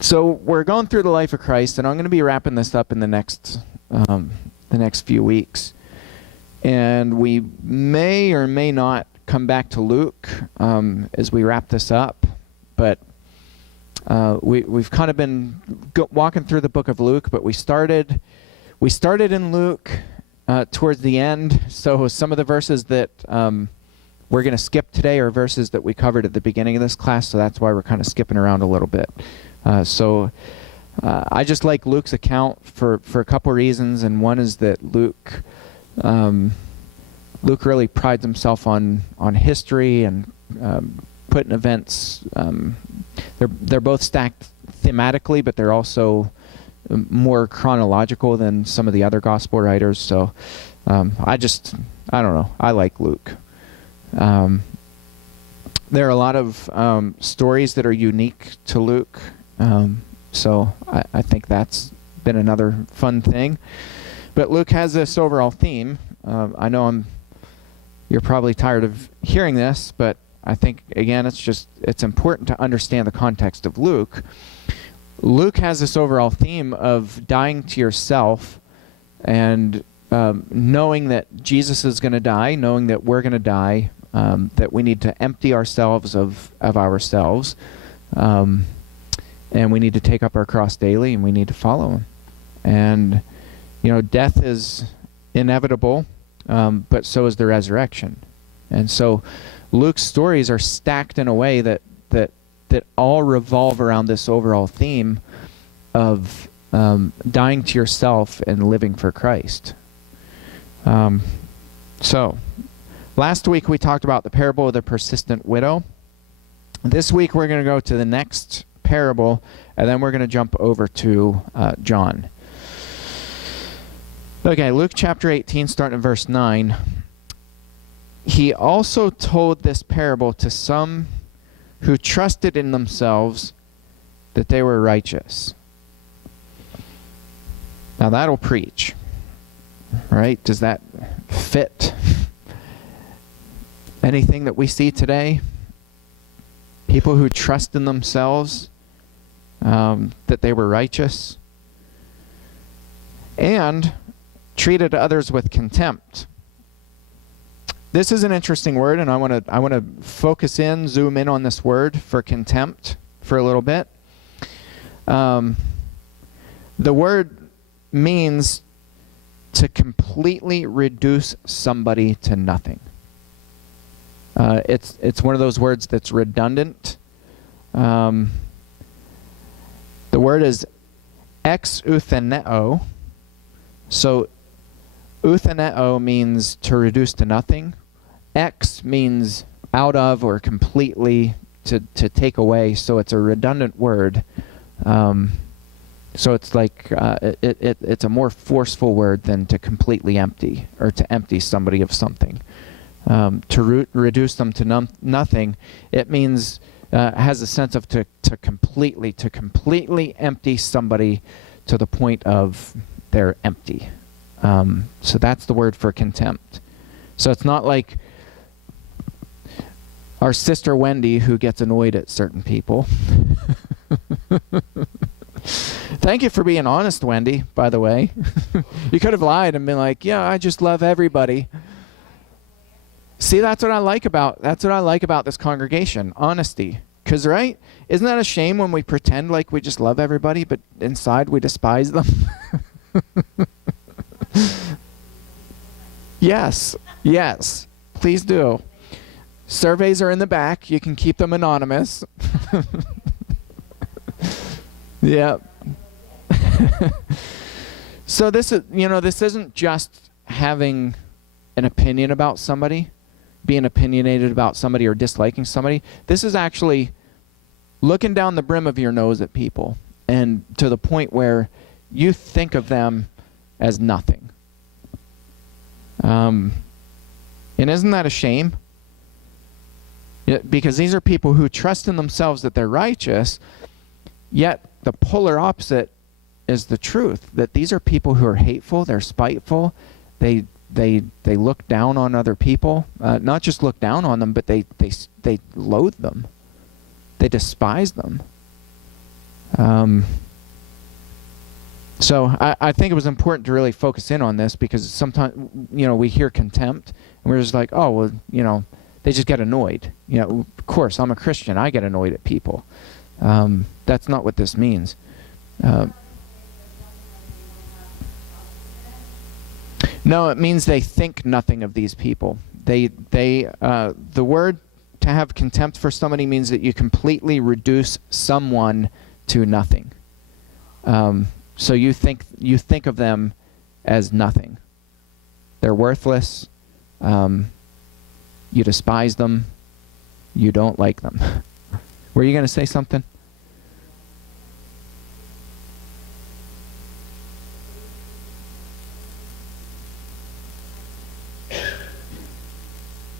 So we're going through the life of Christ, and I'm going to be wrapping this up in the next few weeks. And we may or may not come back to Luke as we wrap this up, but we've kind of been walking through the book of Luke, but we started in Luke towards the end. So some of the verses that we're going to skip today are verses that we covered at the beginning of this class, so that's why we're kind of skipping around a little bit. So I just like Luke's account for a couple reasons, and one is that Luke really prides himself on history and putting events. They're both stacked thematically, but they're also more chronological than some of the other gospel writers. So I don't know. I like Luke. There are a lot of stories that are unique to Luke. So I think that's been another fun thing. But Luke has this overall theme. I know you're probably tired of hearing this, but I think, again, it's important to understand the context of Luke. Luke has this overall theme of dying to yourself and knowing that Jesus is going to die, knowing that we're going to die, that we need to empty ourselves of ourselves, and we need to take up our cross daily, and we need to follow him. And, death is inevitable, but so is the resurrection. And so Luke's stories are stacked in a way that all revolve around this overall theme of dying to yourself and living for Christ. So last week we talked about the parable of the persistent widow. This week we're going to go to the next parable, and then we're going to jump over to John. Okay, Luke chapter 18, starting in verse 9. He also told this parable to some who trusted in themselves that they were righteous. Now that'll preach, right? Does that fit anything that we see today? People who trust in themselves that they were righteous and treated others with contempt. This is an interesting word, and I want to zoom in on this word for contempt for a little bit. The word means to completely reduce somebody to nothing. It's one of those words that's redundant. The word is exoutheneo. So eutheneo means to reduce to nothing. Ex means out of or completely to take away. So it's a redundant word. So it's like it's a more forceful word than to completely empty or to empty somebody of something. To reduce them to nothing, it means has a sense of to completely empty somebody to the point of they're empty. So that's the word for contempt. So it's not like our sister Wendy who gets annoyed at certain people. Thank you for being honest, Wendy, by the way. You could have lied and been like, yeah, I just love everybody. See, that's what I like about this congregation, honesty. Because, right? Isn't that a shame when we pretend like we just love everybody, but inside we despise them? Yes, please do. Surveys are in the back. You can keep them anonymous. Yeah. So this isn't just having an opinion about somebody, being opinionated about somebody or disliking somebody. This is actually looking down the brim of your nose at people and to the point where you think of them as nothing. And isn't that a shame? Because these are people who trust in themselves that they're righteous, yet the polar opposite is the truth, that these are people who are hateful, they're spiteful, they look down on other people, not just look down on them, but they loathe them. They despise them. So I think it was important to really focus in on this, because sometimes, we hear contempt and we're just like, oh, well, they just get annoyed. Of course, I'm a Christian. I get annoyed at people. That's not what this means. No, it means they think nothing of these people. The word to have contempt for somebody means that you completely reduce someone to nothing. So you think of them as nothing. They're worthless. You despise them. You don't like them. Were you going to say something?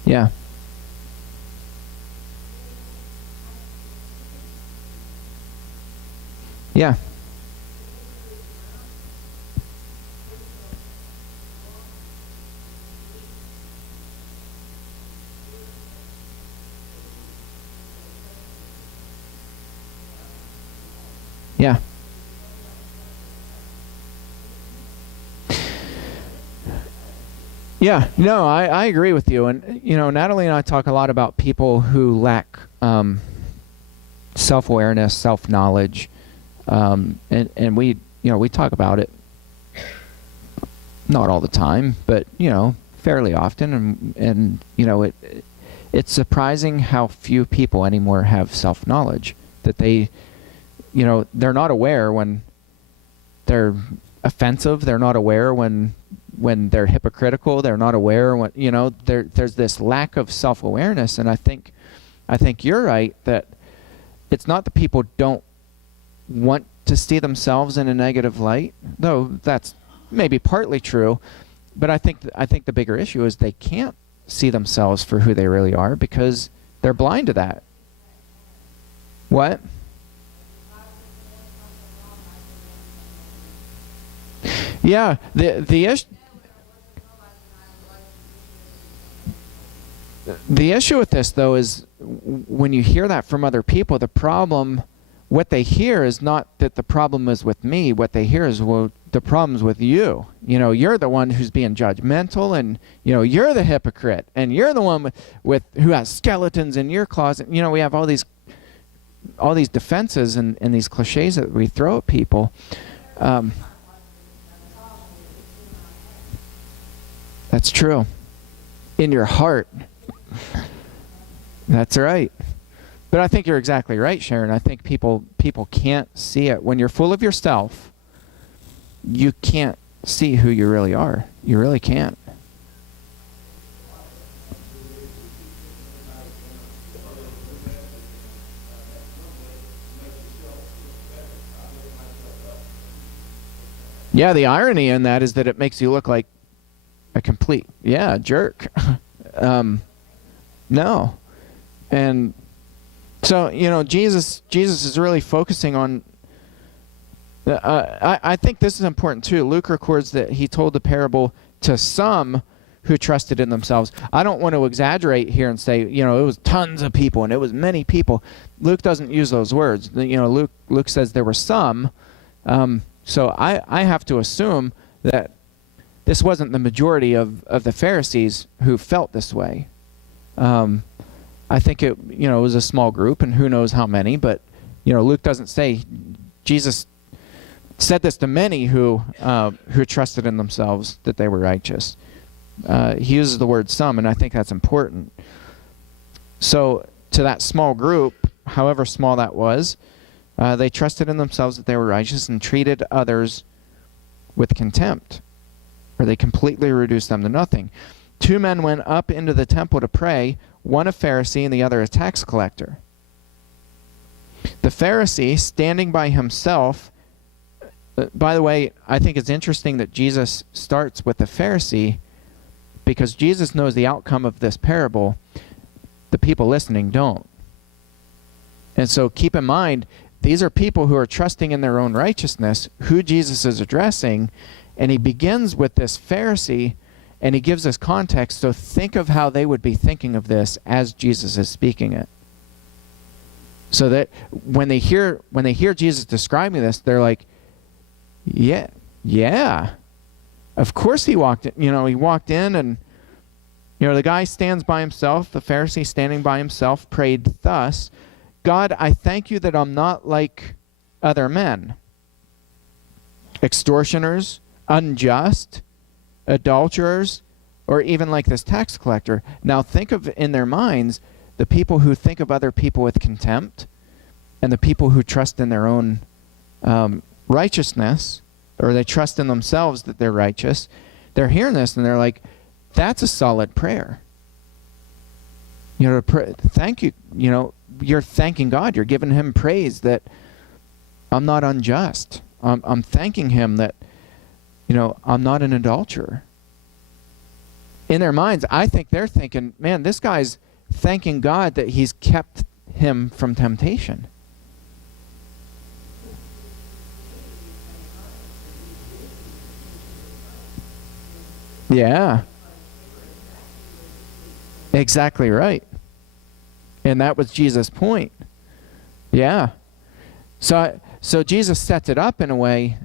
Yeah. Yeah. Yeah. Yeah, no, I agree with you. And, Natalie and I talk a lot about people who lack self-awareness, self-knowledge. And we talk about it, not all the time, but, fairly often. And it's surprising how few people anymore have self-knowledge, that they're not aware when they're offensive. They're not aware when they're hypocritical. They're not aware when, there's this lack of self-awareness. And I think you're right that it's not that people don't want to see themselves in a negative light, though that's maybe partly true. But I think the bigger issue is they can't see themselves for who they really are because they're blind to that. What? Yeah, the issue with this, though, is when you hear that from other people, what they hear is not that the problem is with me. What they hear is, well, the problem's with you. You're the one who's being judgmental, and you're the hypocrite, and you're the one with who has skeletons in your closet. We have all these defenses and these cliches that we throw at people. That's true. In your heart. That's right. But I think you're exactly right, Sharon. I think people can't see it. When you're full of yourself, you can't see who you really are. You really can't. Yeah, the irony in that is that it makes you look like a complete, jerk. No. And so, Jesus is really focusing on, I think this is important too. Luke records that he told the parable to some who trusted in themselves. I don't want to exaggerate here and say, it was tons of people and it was many people. Luke doesn't use those words. Luke says there were some. So I have to assume that this wasn't the majority of the Pharisees who felt this way. I think it was a small group, and who knows how many, but Luke doesn't say Jesus said this to many who trusted in themselves that they were righteous. He uses the word some, and I think that's important. So to that small group, however small that was, they trusted in themselves that they were righteous and treated others with contempt, or they completely reduced them to nothing. 2 men went up into the temple to pray, one a Pharisee and the other a tax collector. The Pharisee, standing by himself, by the way, I think it's interesting that Jesus starts with the Pharisee, because Jesus knows the outcome of this parable. The people listening don't. And so keep in mind, these are people who are trusting in their own righteousness, who Jesus is addressing, and he begins with this Pharisee, and he gives us context. So think of how they would be thinking of this as Jesus is speaking it. So that when they hear Jesus describing this, they're like, yeah, of course he walked in. He walked in, and the guy stands by himself, the Pharisee standing by himself, prayed thus: God, I thank you that I'm not like other men, extortioners, unjust, adulterers, or even like this tax collector. Now think of, in their minds, the people who think of other people with contempt, and the people who trust in their own righteousness, or they trust in themselves that they're righteous. They're hearing this and they're like, that's a solid prayer. Thank you. You're thanking God. You're giving him praise that I'm not unjust. I'm thanking him that, I'm not an adulterer. In their minds, I think they're thinking, man, this guy's thanking God that he's kept him from temptation. Yeah. Exactly right. And that was Jesus' point. Yeah. So Jesus sets it up in a way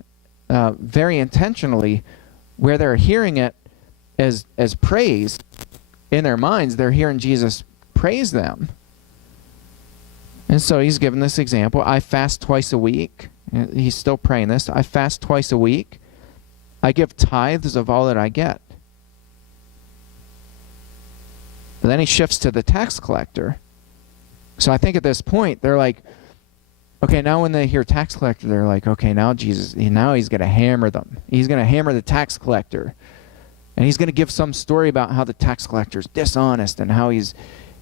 very intentionally where they're hearing it as praise. In their minds, they're hearing Jesus praise them. And so he's given this example. I fast twice a week. He's still praying this. I fast twice a week. I give tithes of all that I get. But then he shifts to the tax collector. So I think at this point, they're like, okay, now when they hear tax collector, they're like, okay, now Jesus, now he's going to hammer them. He's going to hammer the tax collector. And he's going to give some story about how the tax collector's dishonest and how he's,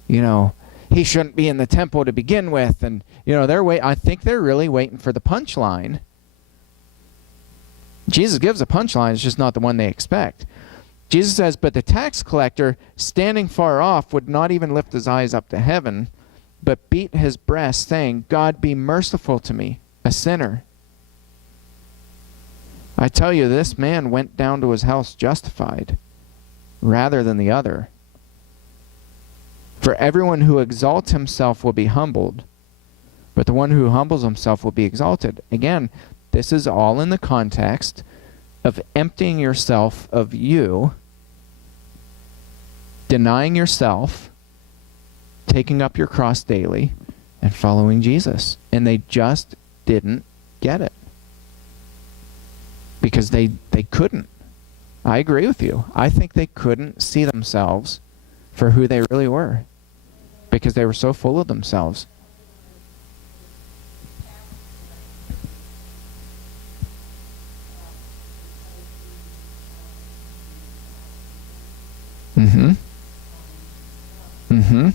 he shouldn't be in the temple to begin with. And, I think they're really waiting for the punchline. Jesus gives a punchline, it's just not the one they expect. Jesus says, but the tax collector, standing far off, would not even lift his eyes up to heaven, but beat his breast, saying, God, be merciful to me, a sinner. I tell you, this man went down to his house justified, rather than the other. For everyone who exalts himself will be humbled, but the one who humbles himself will be exalted. Again, this is all in the context of emptying yourself of you, denying yourself, taking up your cross daily, and following Jesus. And they just didn't get it. Because they couldn't. I agree with you. I think they couldn't see themselves for who they really were. Because they were so full of themselves. Mm-hmm. Mm-hmm.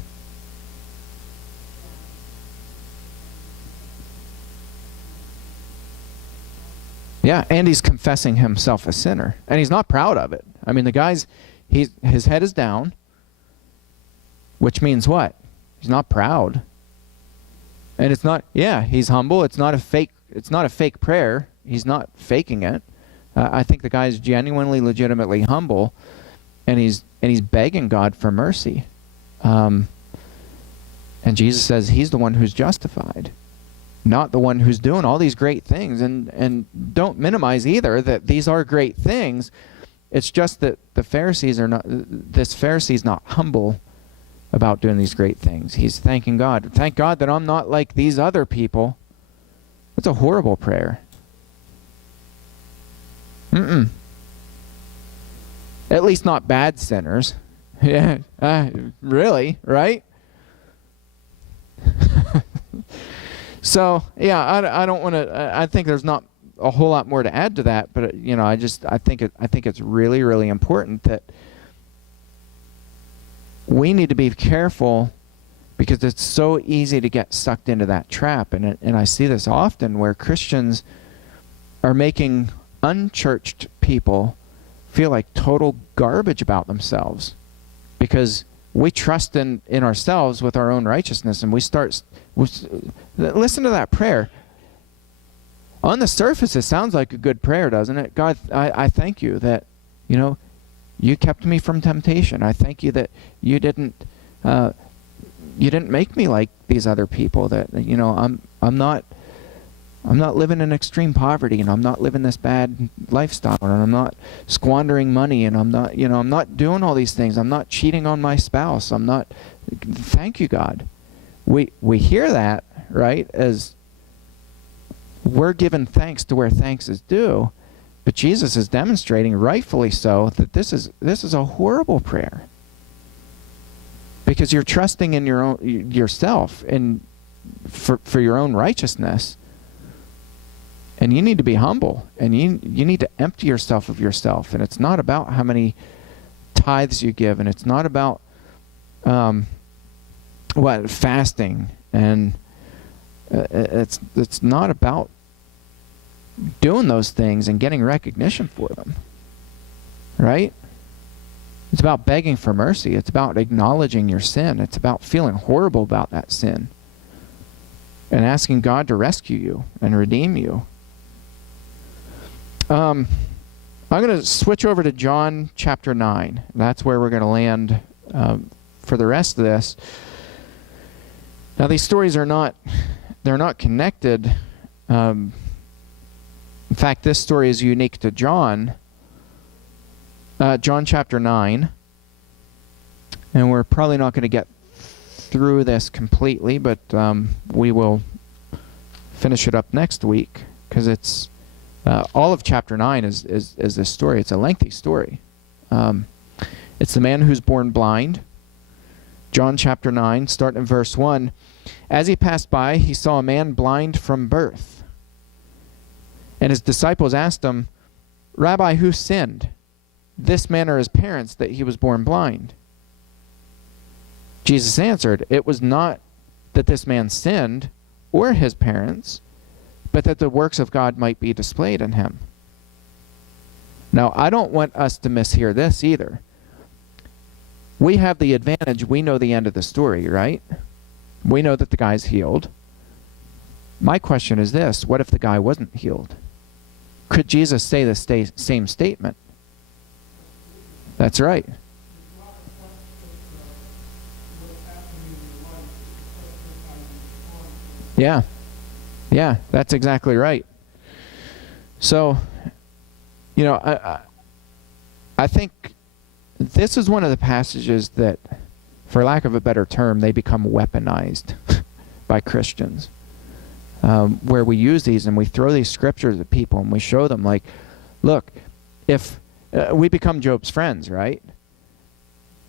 Yeah, and he's confessing himself a sinner. And he's not proud of it. I mean, the guy's, his head is down, which means what? He's not proud. And it's not, he's humble. It's not a fake prayer. He's not faking it. I think the guy's genuinely, legitimately humble, and he's begging God for mercy. And Jesus says he's the one who's justified, not the one who's doing all these great things. And don't minimize either that these are great things. It's just that this Pharisee's not humble about doing these great things. He's thanking God. Thank God that I'm not like these other people. That's a horrible prayer. At least not bad sinners. Yeah, really, right? So, I don't want to. I think there's not a whole lot more to add to that, but I think it's really, really important that we need to be careful, because it's so easy to get sucked into that trap, and I see this often where Christians are making unchurched people feel like total garbage about themselves, because we trust in ourselves with our own righteousness, and listen to that prayer. On the surface, it sounds like a good prayer, doesn't it? God, I thank you that, you kept me from temptation. I thank you that you didn't you didn't make me like these other people that, I'm not living in extreme poverty, and I'm not living this bad lifestyle, and I'm not squandering money, and I'm not doing all these things. I'm not cheating on my spouse. Thank you, God. We hear that, right, as we're given thanks to where thanks is due, but Jesus is demonstrating, rightfully so, that this is a horrible prayer. Because you're trusting in yourself and for your own righteousness. And you need to be humble, and you need to empty yourself of yourself. And it's not about how many tithes you give, and it's not about fasting, and it's not about doing those things and getting recognition for them, right? It's about begging for mercy. It's about acknowledging your sin. It's about feeling horrible about that sin and asking God to rescue you and redeem you. I'm going to switch over to John chapter 9. That's where we're going to land for the rest of this. Now, these stories they're not connected. In fact, this story is unique to John. John chapter 9. And we're probably not going to get through this completely, but we will finish it up next week, because it's all of chapter 9 is this story. It's a lengthy story. It's the man who's born blind. John chapter 9, starting in verse 1. As he passed by, he saw a man blind from birth. And his disciples asked him, "Rabbi, who sinned, this man or his parents, that he was born blind?" Jesus answered, "It was not that this man sinned or his parents, but that the works of God might be displayed in him." Now, I don't want us to mishear this either. We have the advantage. We know the end of the story, right? We know that the guy's healed. My question is this: what if the guy wasn't healed? Could Jesus say the same statement? That's right. Yeah. Yeah, that's exactly right. So, I think this is one of the passages that, for lack of a better term, they become weaponized by Christians. Where we use these and we throw these scriptures at people and we show them, like, look, if we become Job's friends, right?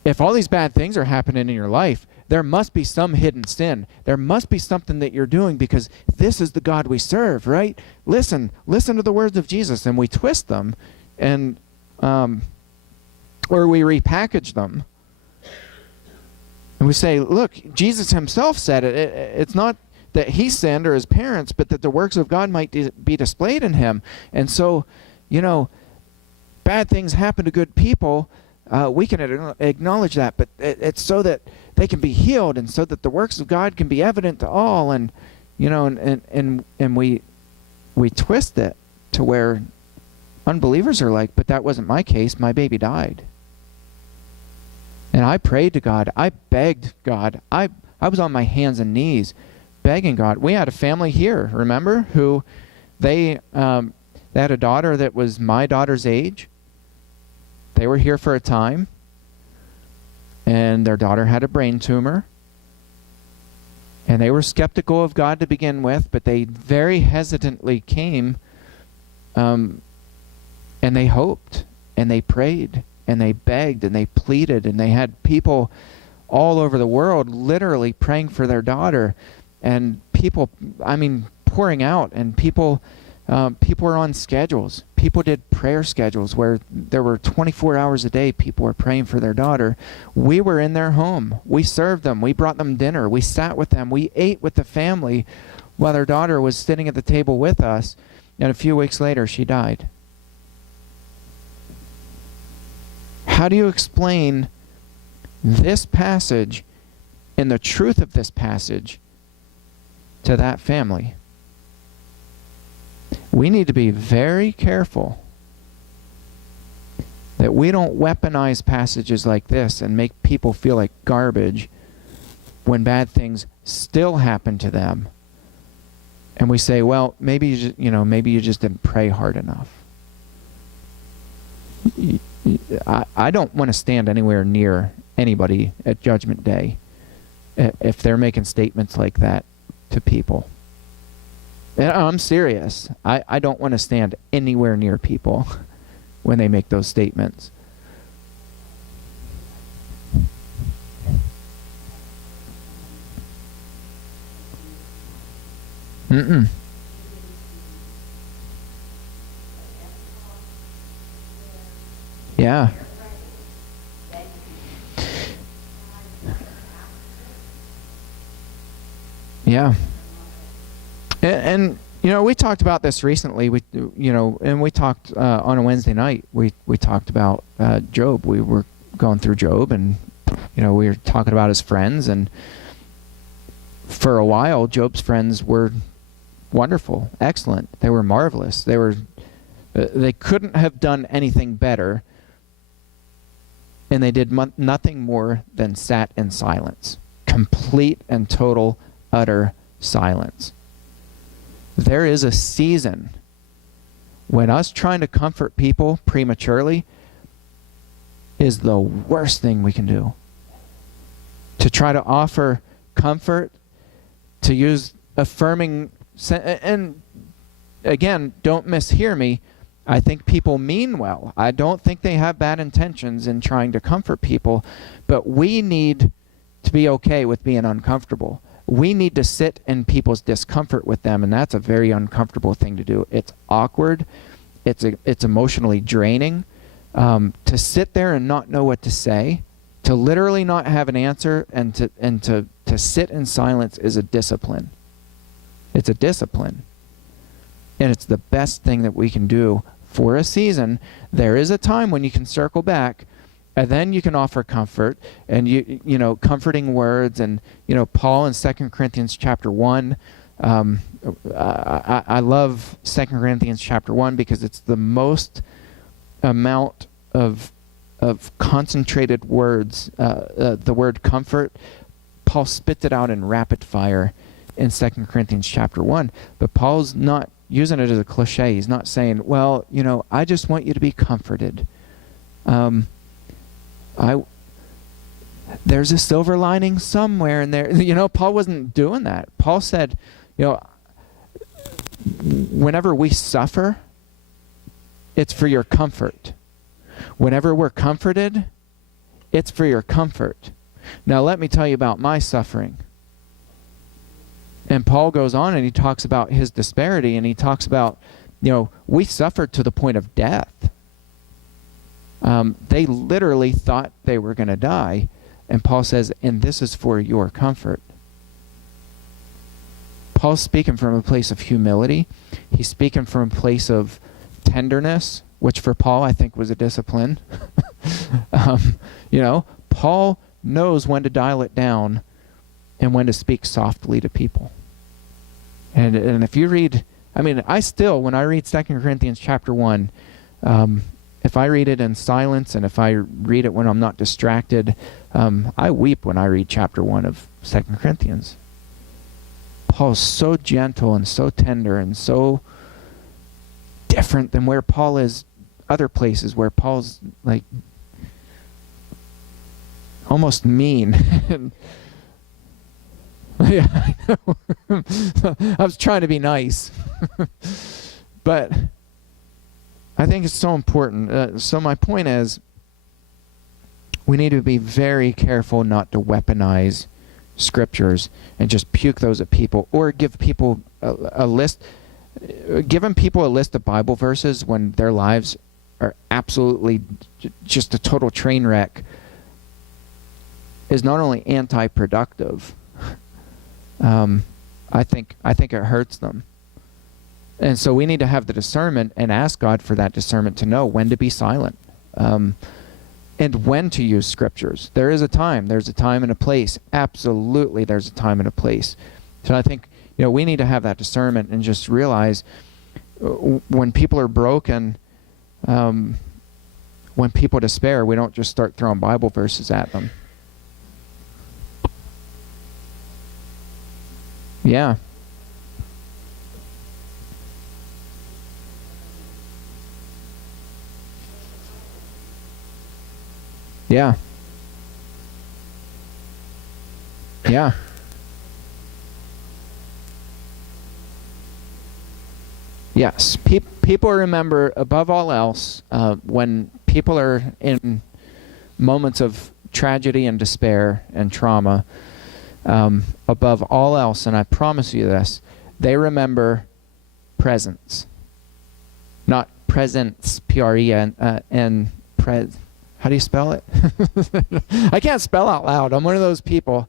If all these bad things are happening in your life, there must be some hidden sin. There must be something that you're doing, because this is the God we serve, right? Listen to the words of Jesus, and we twist them, and or we repackage them, and we say, look, Jesus himself said it. It's not that he sinned or his parents, but that the works of God might be displayed in him. And so, bad things happen to good people. We can acknowledge that, but it's so that they can be healed, and so that the works of God can be evident to all. And and we twist it to where unbelievers are like, but that wasn't my case. My baby died, and I prayed to God. I begged God. I was on my hands and knees begging God. We had a family here, remember, who they had a daughter that was my daughter's age. They were here for a time, and their daughter had a brain tumor, and they were skeptical of God to begin with, but they very hesitantly came, and they hoped, and they prayed, and they begged, and they pleaded, and they had people all over the world literally praying for their daughter, and people, pouring out, and people were on schedules. People did prayer schedules where there were 24 hours a day people were praying for their daughter. We were in their home. We served them. We brought them dinner. We sat with them. We ate with the family while their daughter was sitting at the table with us. And a few weeks later, she died. How do you explain this passage and the truth of this passage to that family? We need to be very careful that we don't weaponize passages like this and make people feel like garbage when bad things still happen to them, and we say, well, maybe maybe you just didn't pray hard enough. I don't want to stand anywhere near anybody at Judgment Day if they're making statements like that to people. And I'm serious. I don't want to stand anywhere near people when they make those statements. Mm-mm. Yeah. Yeah. And we talked about this recently. And we talked on a Wednesday night. We talked about Job. We were going through Job, and we were talking about his friends. And for a while, Job's friends were wonderful, excellent. They were marvelous. They couldn't have done anything better, and they did nothing more than sat in silence, complete and total, utter silence. There is a season when us trying to comfort people prematurely is the worst thing we can do. To try to offer comfort, to use affirming, and again, don't mishear me. I think people mean well. I don't think they have bad intentions in trying to comfort people, but we need to be okay with being uncomfortable. We need to sit in people's discomfort with them, and that's a very uncomfortable thing to do. It's awkward. It's emotionally draining. To sit there and not know what to say, to literally not have an answer, and to sit in silence is a discipline. It's a discipline. And it's the best thing that we can do for a season. There is a time when you can circle back, and then you can offer comfort, and comforting words. And Paul in 2 Corinthians chapter 1. I love 2 Corinthians chapter 1 because it's the most amount of concentrated words. The word comfort, Paul spits it out in rapid fire in 2 Corinthians chapter 1. But Paul's not using it as a cliche. He's not saying, well, I just want you to be comforted. There's a silver lining somewhere in there. Paul wasn't doing that. Paul said, whenever we suffer, it's for your comfort. Whenever we're comforted, it's for your comfort. Now let me tell you about my suffering. And Paul goes on and he talks about his disparity, and he talks about, we suffered to the point of death. They literally thought they were going to die. And Paul says, and this is for your comfort. Paul's speaking from a place of humility. He's speaking from a place of tenderness, which for Paul I think was a discipline. Paul knows when to dial it down and when to speak softly to people. And if you read, I still, when I read 2 Corinthians chapter 1, if I read it in silence, and if I read it when I'm not distracted, I weep when I read chapter 1 of 2 Corinthians. Paul's so gentle and so tender and so different than where Paul is other places, where Paul's like almost mean. Yeah, I know. I was trying to be nice. But I think it's so important. So my point is, we need to be very careful not to weaponize scriptures and just puke those at people, or give people a list. Giving people a list of Bible verses when their lives are absolutely just a total train wreck is not only anti-productive. I think it hurts them. And so we need to have the discernment and ask God for that discernment to know when to be silent, and when to use scriptures. There is a time. There's a time and a place. Absolutely, there's a time and a place. So I think we need to have that discernment and just realize when people are broken, when people despair, we don't just start throwing Bible verses at them. Yeah. Yeah. Yeah. Yes. People remember above all else when people are in moments of tragedy and despair and trauma, above all else, and I promise you this, they remember presence. Not presence, P-R-E-N, how do you spell it? I can't spell out loud. I'm one of those people.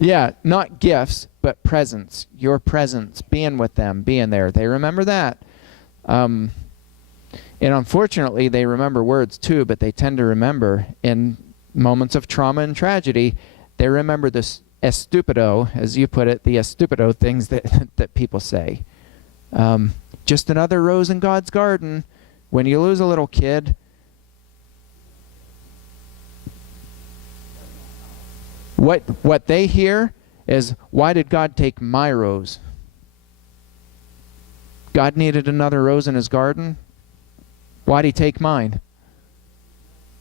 Yeah, not gifts, but presence. Your presence, being with them, being there. They remember that. And unfortunately, they remember words too, but they tend to remember in moments of trauma and tragedy, they remember this estupido, as you put it, the estupido things that people say. Just another rose in God's garden. When you lose a little kid, what they hear is, why did God take my rose? God needed another rose in his garden? Why'd he take mine?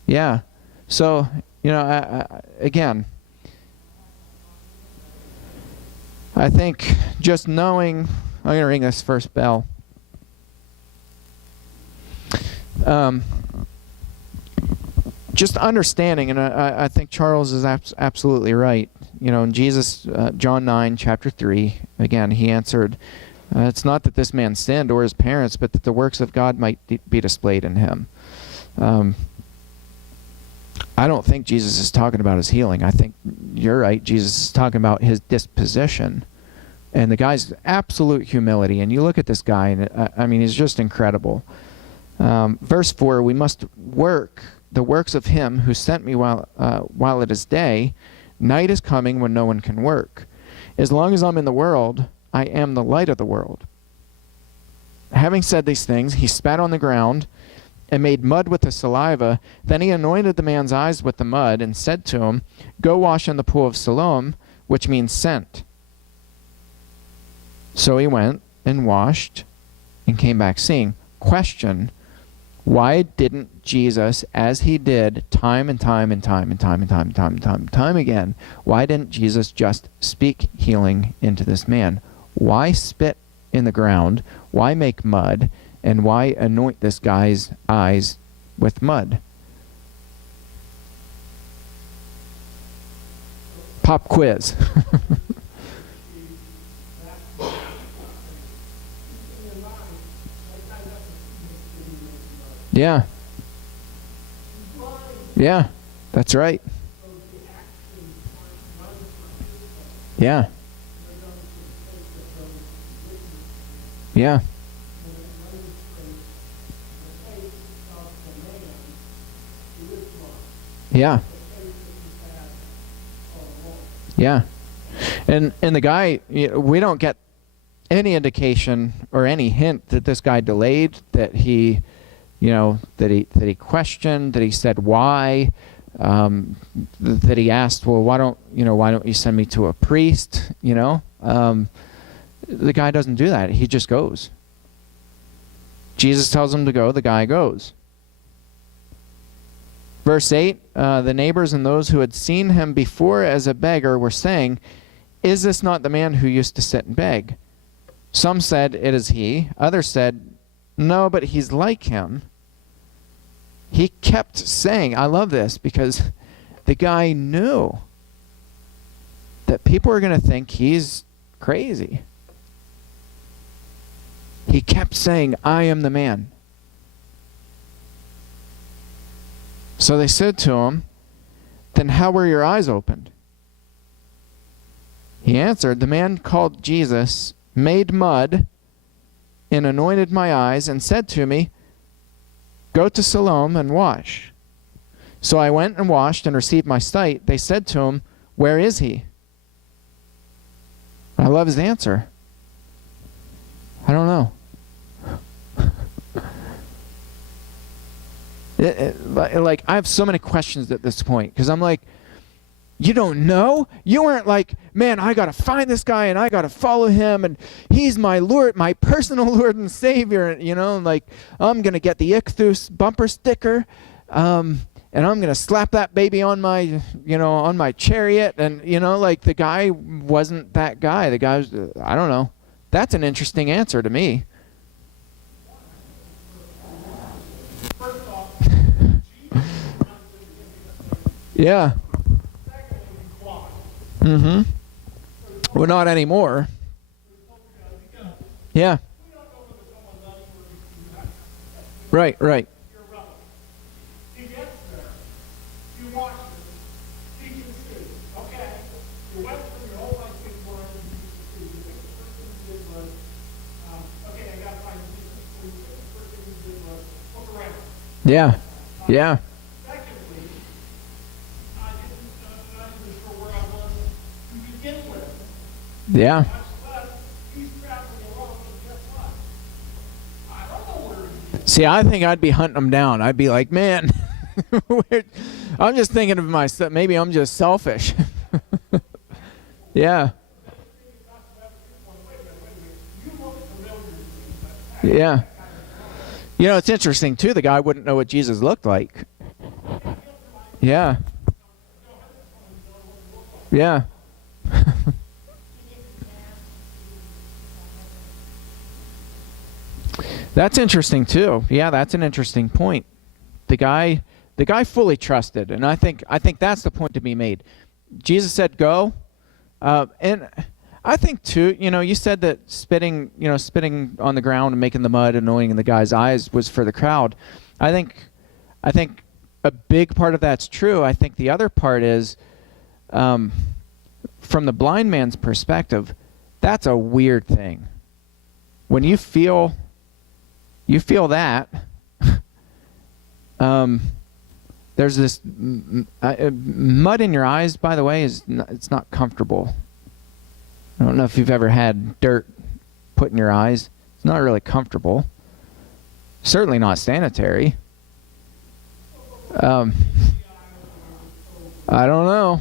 Yeah. So, again, I think just knowing, I'm going to ring this first bell. Just understanding, and I think Charles is absolutely right. In Jesus, John 9, chapter 3, again, he answered, it's not that this man sinned or his parents, but that the works of God might be displayed in him. I don't think Jesus is talking about his healing. I think you're right. Jesus is talking about his disposition. And the guy's absolute humility. And you look at this guy, and he's just incredible. Verse 4, we must work the works of him who sent me while it is day. Night is coming when no one can work. As long as I'm in the world, I am the light of the world. Having said these things, he spat on the ground and made mud with the saliva. Then he anointed the man's eyes with the mud and said to him, go wash in the pool of Siloam, which means sent. So he went and washed and came back seeing. Question, why didn't Jesus, as he did time and time again, why didn't Jesus just speak healing into this man? Why spit in the ground? Why make mud? And why anoint this guy's eyes with mud? Pop quiz. Yeah. Yeah, that's right. Yeah. Yeah. Yeah. Yeah. And the guy, we don't get any indication or any hint that this guy delayed, that he that he questioned, that he said why, that he asked, well, why don't you send me to a priest? The guy doesn't do that. He just goes. Jesus tells him to go. The guy goes. Verse 8, the neighbors and those who had seen him before as a beggar were saying, is this not the man who used to sit and beg? Some said, it is he. Others said, no, but he's like him. He kept saying, I love this, because the guy knew that people are going to think he's crazy. He kept saying, I am the man. So they said to him, then how were your eyes opened? He answered, the man called Jesus made mud and anointed my eyes and said to me, go to Siloam and wash. So I went and washed and received my sight. They said to him, where is he? I love his answer. I don't know. Like, I have so many questions at this point, because I'm like, You don't know? You weren't like, man, I got to find this guy and I got to follow him and he's my Lord, my personal Lord and Savior. You know, like, I'm going to get the Ichthus bumper sticker and I'm going to slap that baby on my, on my chariot. And, like, the guy wasn't that guy. The guy was, I don't know. That's an interesting answer to me. Yeah. Mm-hmm. Well, not anymore. Yeah. Right, right. He gets there, you watch it, he can see, okay, you went through your whole life before and you can see, the first thing you did was, okay, I got to find Jesus, so the first thing you did was look around. Yeah, yeah. Secondly, I didn't, not even sure where I was to begin with. Yeah. Much less, he's traveling alone, and guess what? I don't know where he is. See, I think I'd be hunting them down. I'd be like, man, I'm just thinking of myself. Maybe I'm just selfish. Yeah. Yeah. It's interesting, too. The guy wouldn't know what Jesus looked like. Yeah. Yeah. That's interesting too. Yeah, that's an interesting point. The guy fully trusted, and I think that's the point to be made. Jesus said, "Go," and I think too. You said that spitting on the ground and making the mud, anointing the guy's eyes was for the crowd. I think a big part of that's true. I think the other part is, from the blind man's perspective, that's a weird thing. When you feel that, there's this mud in your eyes, by the way, it's not comfortable. I don't know if you've ever had dirt put in your eyes. It's not really comfortable. Certainly not sanitary. I don't know.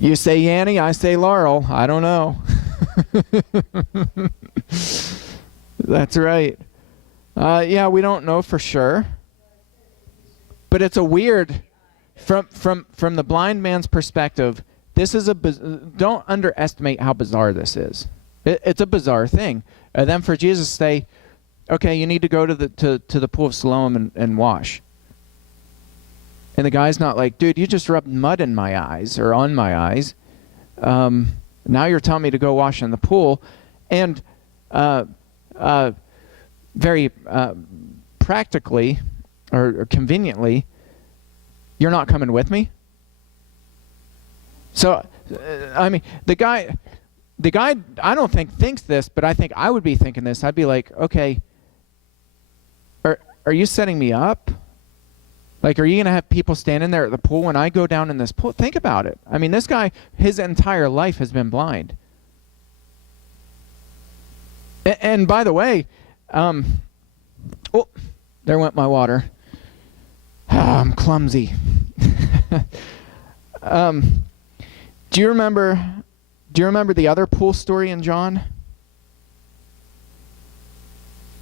You say Yanni, I say Laurel. I don't know. That's right. Yeah, we don't know for sure. But it's a weird, from the blind man's perspective, this is don't underestimate how bizarre this is. It's a bizarre thing. And then for Jesus to say, okay, you need to go to the pool of Siloam and wash. And the guy's not like, dude, you just rubbed mud in my eyes or on my eyes. Now you're telling me to go wash in the pool. And very practically or conveniently, you're not coming with me. So, I mean, the guy, I don't think thinks this, but I think I would be thinking this. I'd be like, okay, are you setting me up? Like, are you going to have people standing there at the pool when I go down in this pool? Think about it. I mean, this guy, his entire life has been blind. And by the way, oh, there went my water. I'm clumsy. Do you remember the other pool story in John?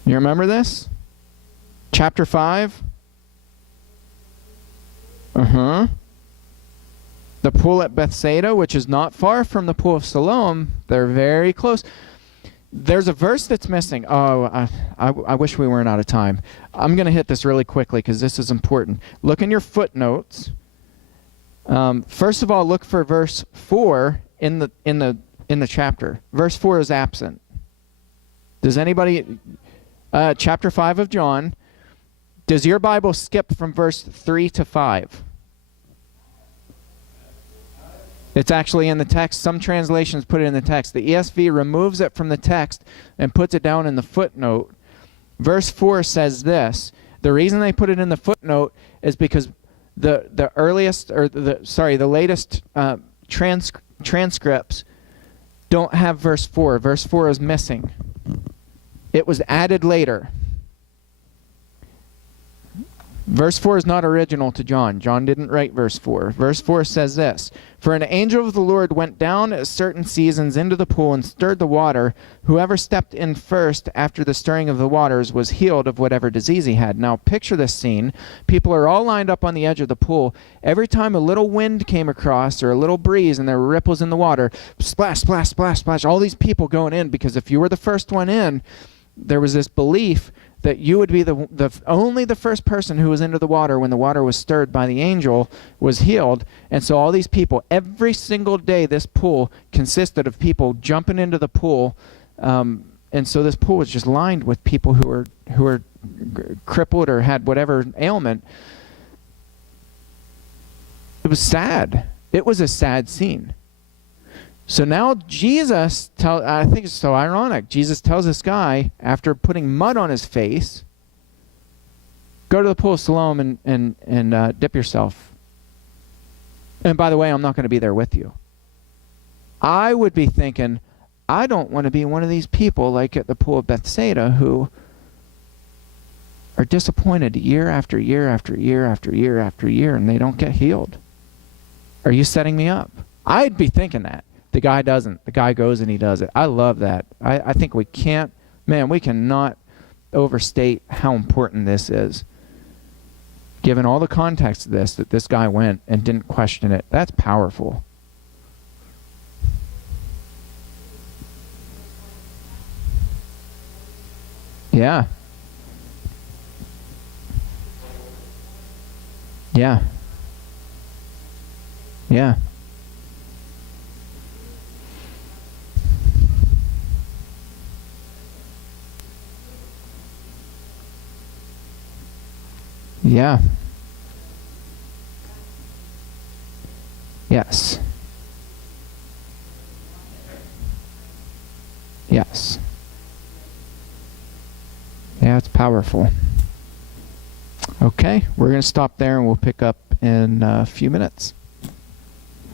You remember this? Chapter 5? The pool at Bethsaida, which is not far from the pool of Siloam. They're very close. There's a verse that's missing. Oh, I wish we weren't out of time. I'm going to hit this really quickly because this is important. Look in your footnotes. First of all, look for verse 4 in the chapter. Verse 4 is absent. Does anybody? Chapter 5 of John. Does your Bible skip from verse 3 to 5? It's actually in the text. Some translations put it in the text. The ESV removes it from the text and puts it down in the footnote. Verse 4 says this. The reason they put it in the footnote is because the latest transcripts don't have verse 4. Verse 4 is missing. It was added later. Verse 4 is not original to John. John didn't write verse 4. Verse 4 says this, "For an angel of the Lord went down at certain seasons into the pool and stirred the water. Whoever stepped in first after the stirring of the waters was healed of whatever disease he had." Now picture this scene. People are all lined up on the edge of the pool. Every time a little wind came across or a little breeze and there were ripples in the water, splash, splash, splash, splash, all these people going in, because if you were the first one in, there was this belief that you would be only the first person who was into the water when the water was stirred by the angel was healed. And so all these people, every single day, this pool consisted of people jumping into the pool. And so this pool was just lined with people who were crippled or had whatever ailment. It was sad. It was a sad scene. So now Jesus I think it's so ironic. Jesus tells this guy, after putting mud on his face, go to the pool of Siloam and dip yourself. And by the way, I'm not going to be there with you. I would be thinking, I don't want to be one of these people like at the pool of Bethsaida who are disappointed year after year after year after year after year and they don't get healed. Are you setting me up? I'd be thinking that. The guy doesn't. The guy goes and he does it. I love that. I think we cannot overstate how important this is. Given all the context of this, that this guy went and didn't question it. That's powerful. Yeah. Yeah. Yeah. Yeah. Yes. Yes. Yeah, it's powerful. Okay, we're going to stop there and we'll pick up in a few minutes.